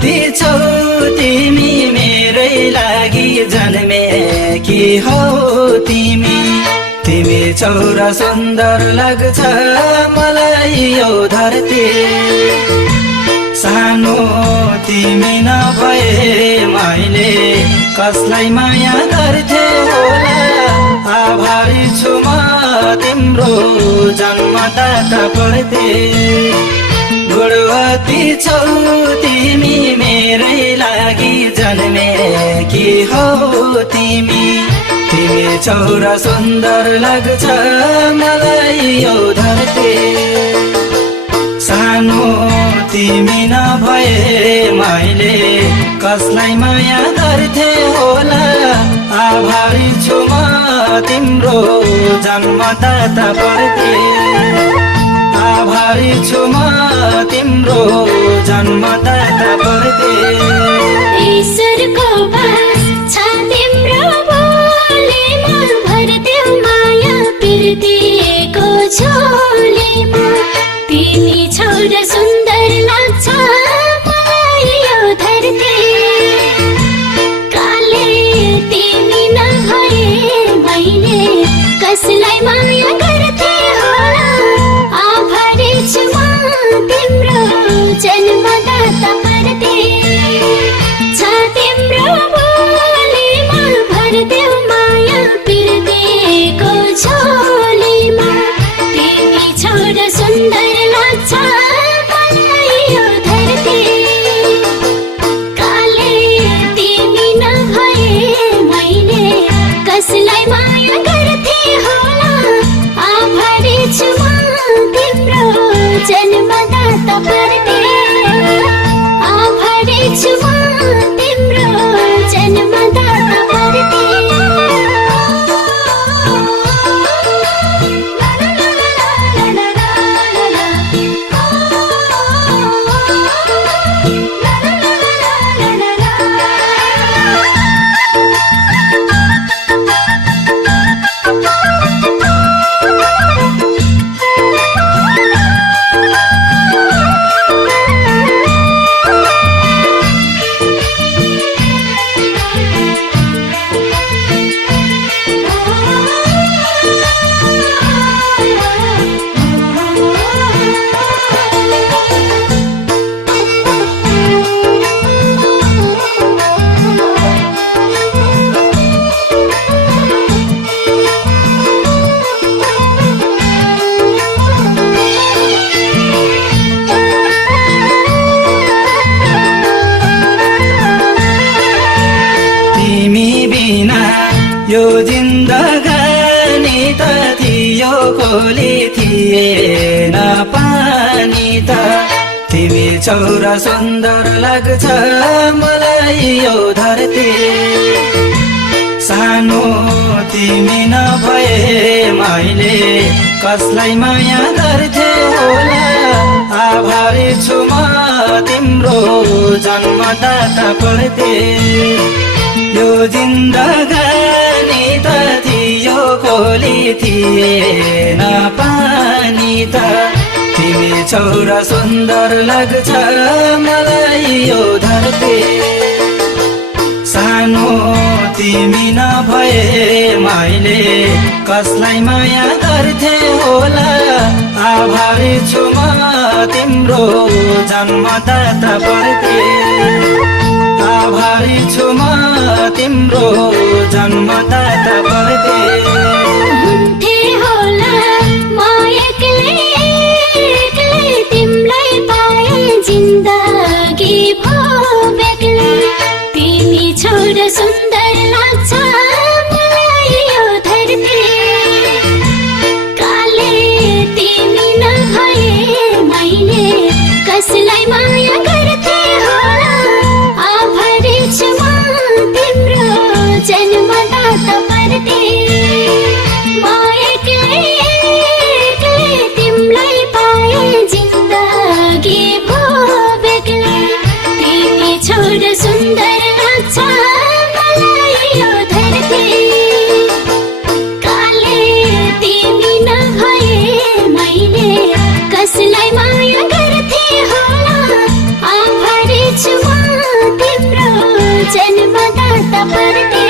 भगवती छौ तिमी मेरै लागि जन्मेकी हौ तिमी तिमी छौ र सुन्दर लाग्छ मलाई यो धरती सानो तिमी नभए मैले कसलाई माया गर्थे होला आभारी छु म तिम्रो जन्मदाता प्रति गुणवती छौ तिमी मेरै लागि जन्मेकी हौ तिमी तिमी छौ र सुन्दर लाग्छ मलाई यो धरती सानो तिमी नभए मैले कसलाई माया गर्थे होला आभारी छु म तिम्रो जन्मदाता प्रति आभारी छु म तिम्रो जन्मदाता प्रति ईश्वरको बास छ तिम्रो बोलीमा भरिदेऊ माया पिर्तीको झोलीमा तिमी छौ र सुन्दर लाग्छ मलाई यो धरती काले तिमी नभए मैले कसलाई माया गर्थे होला आभारी छु म तिम्रो जन्मदाता प्रति छ तिम्रो बोलीमा भरिदेऊ माया पिर्तीको झोलीमा तिमी छौ र सुन्दर लाग्छ मलाई यो धरती काले तिमी नभए मैले कसलाई माया गर्थे होला आभारी छु म तिम्रो जन्मदाता प्रति आभारी छु म तिम्रो जन्मदाता प्रति यो जिन्दगानी त थियो खोली थिएन पानी त तिमी छौ र सुन्दर लाग्छ मलाई यो धरती सानो तिमी नभए मैले कसलाई माया गर्थे होला आभारी छु म तिम्रो जन्मदाता प्रति यो जिन्दगानी त थियो खोली थिएन पानी त तिमी छौ र सुन्दर लाग्छ मलाई यो धरती सानो तिमी नभए मैले कसलाई माया गर्थे होला आभारी छु म तिम्रो जन्मदाता प्रति आभारी छु म तिम्रो जन्मदाता प्रति हुन्थे होला म एक्लै तिमीलाई पाए जिन्दगी भो बेग्लै तिमी छौ र सुन्दर लाग्छ मलाई यो धरती काले तिमी नभए मैले कसलाई माया गर्थे होला आभारी छु म तिम्रो जन्मदाता प्रति म एक्लै तिमीलाई पाए जिन्दगी भो बेग्लै तिमी छौ र सुन्दर लाग्छ मलाई यो पर्थेँ